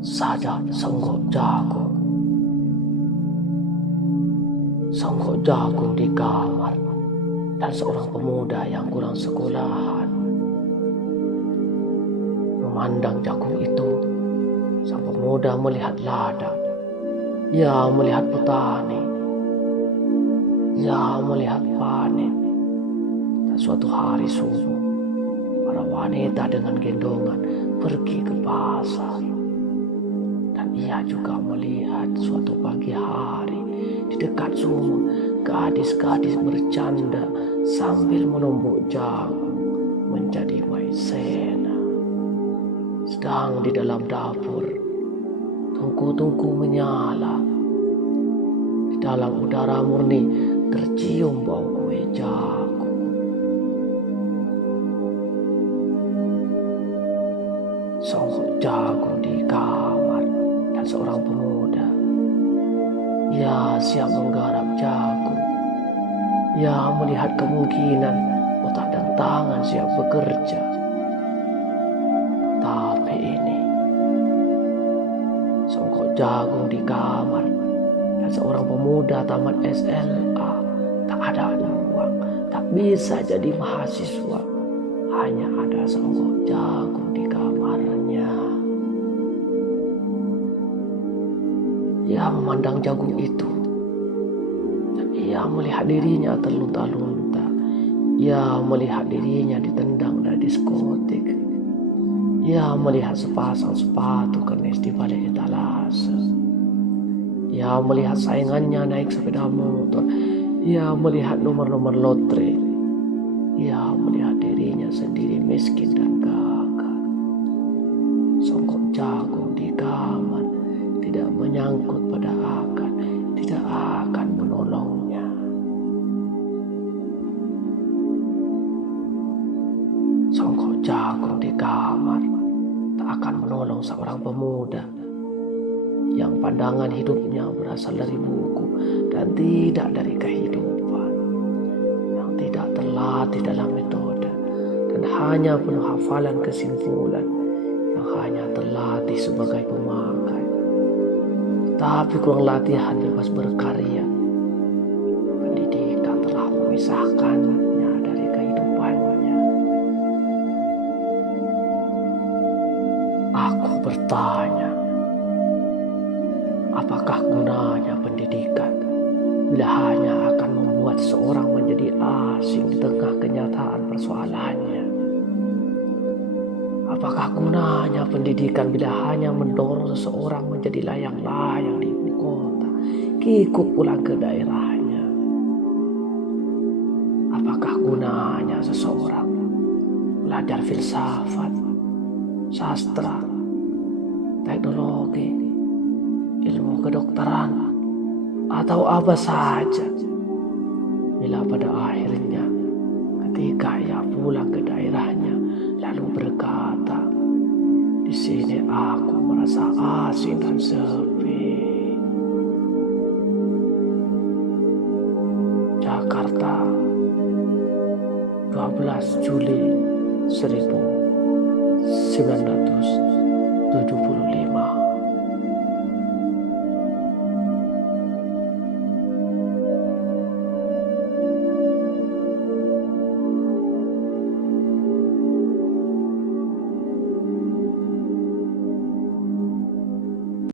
Sadap Senggok Jagung. Senggok Jagung di kamar dan seorang pemuda yang kurang sekolahan memandang jagung itu. Sang pemuda melihat ladang, ia melihat petani, ia melihat panen. Dan suatu hari subuh, para wanita dengan gendongan pergi ke pasar. Dan ia juga melihat suatu pagi hari di dekat sumur, gadis-gadis bercanda sambil menumbuk jagung menjadi maizena. Sedang di dalam dapur, tungku-tungku menyala. Di dalam udara murni tercium bau kue jagung. Senggok jagung di kamar dan seorang pemuda. Ia siap menggarap jagung. Ia melihat kemungkinan otak dan tangan siap bekerja. Tapi ini, senggok jagung di kamar dan seorang pemuda tamat SLA, tak ada uang, tak bisa jadi mahasiswa. Hanya ada senggok jagung di kamarnya. Ia memandang jagung itu dan ia melihat dirinya terlunta-lunta. Ia melihat dirinya ditendang dari diskotik. Ia melihat sepasang sepatu kenis di balik etalase. Ia melihat saingannya naik sepeda motor. Ia melihat nomor-nomor lotre. Ia melihat dirinya sendiri miskin dan gagal. Senggok jagung di kamar tidak menyangkut pada akal, tidak akan menolongnya. Senggok jagung di kamar tak akan menolong seorang pemuda yang pandangan hidupnya berasal dari buku dan tidak dari kehidupan, yang tidak terlatih dalam metode dan hanya penuh hafalan kesimpulan, yang hanya terlatih sebagai pemakai tapi kurang latihan bebas berkarya. Pendidikan telah memisahkannya dari kehidupannya. Aku bertanya, apakah gunanya pendidikan bila hanya akan membuat seorang menjadi asing di tengah kenyataan persoalannya? Apakah gunanya pendidikan bila hanya mendorong seseorang menjadi layang-layang di ibu kota, kikuk pulang ke daerahnya? Apakah gunanya seseorang belajar filsafat, sastra, teknologi, ilmu kedokteran, atau apa saja bila pada akhirnya ketika ia pulang ke daerahnya lalu berkata, di sini aku merasa asing dan sepi. Jakarta, 12 Juli 1975.